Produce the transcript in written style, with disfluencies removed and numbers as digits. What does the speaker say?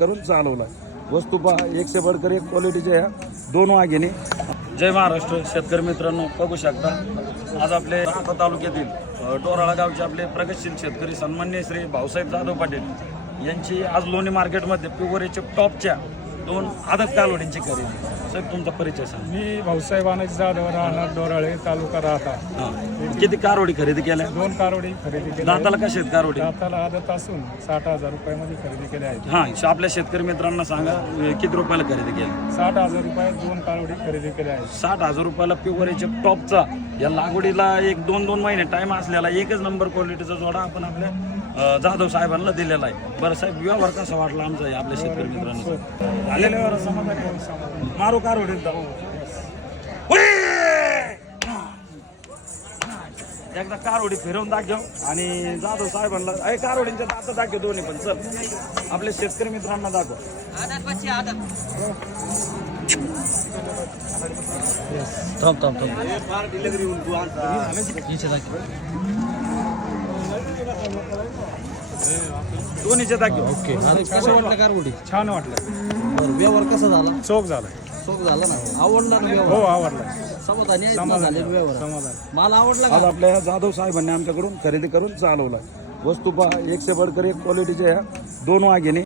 करून चालवला। वस्तू पहा, एक से बढ़कर एक क्वालिटीच्या ह्या दोन वाघिणी। जय महाराष्ट्र शेतकरी मित्रांनो, बघू शकता आज आपले राहता तालुक्यातील डोराळा गावचे आपले प्रगतशील शेतकरी सन्माननीय श्री भाऊसाहेब जाधव पाटील यांची आज लोणी मार्केटमध्ये प्युअरचे टॉपच्या दोन आदत कालवडींची खरेदी। साहेब तुमचा परिचय सांगा। मी भाऊसाहेब अनंत जाधव, राहणार डोराळे, तालुका राहता। किती कारवडी खरेदी केल्या? 2 कारवडी खरेदी केल्या। दाताला कशा आहेत कारवडी? दाताला आदत असून 60,000 रुपयामध्ये खरेदी केल्या आहेत। हां, आपल्या शेतकरी मित्रांना सांगा किती रुपयाला खरेदी केली? 60,000 रुपयात 2 कारवडी खरेदी केल्या आहेत। 60,000 रुपयाला प्युअरचे टॉपचा या लागवडीला 1-2 महिने टाइम असलेला एकच नंबर क्वालिटीचा जोडा आपण आपल्या जाधव साहेबांना दिलेला आहे। बरं साहेब, व्यवहार कसा वाटला आमचा आहे आपल्या शेतकरी मित्रांना? आलेल्या व्यवहार समाधानी मारू कारवडी एकदा कारवडी फिरवून दाखव आणि जाधव साहेबांना अरे कारवडींच्या दाता दाखव दोन्ही पण। चल आपल्या शेतकरी मित्रांना दाखव। दोन्हीचे दाखव। ओके, कसं वाटलं कारवडी? छान वाटलं। व्यवहार कसा झाला? चोख झाला। चोख झाला ना? आवडला ना हो, व्यवहार? आवडला। समाधानी आहेत ना झाले व्यवहार? समाधान। मला आवडला आज का? आपल्या जाधव साहेबांनी आमच्याकडून खरेदी करून चालवला। वस्तू पहा, एक से बढ़कर एक क्वालिटीच्या ह्या दोन वाघिणी।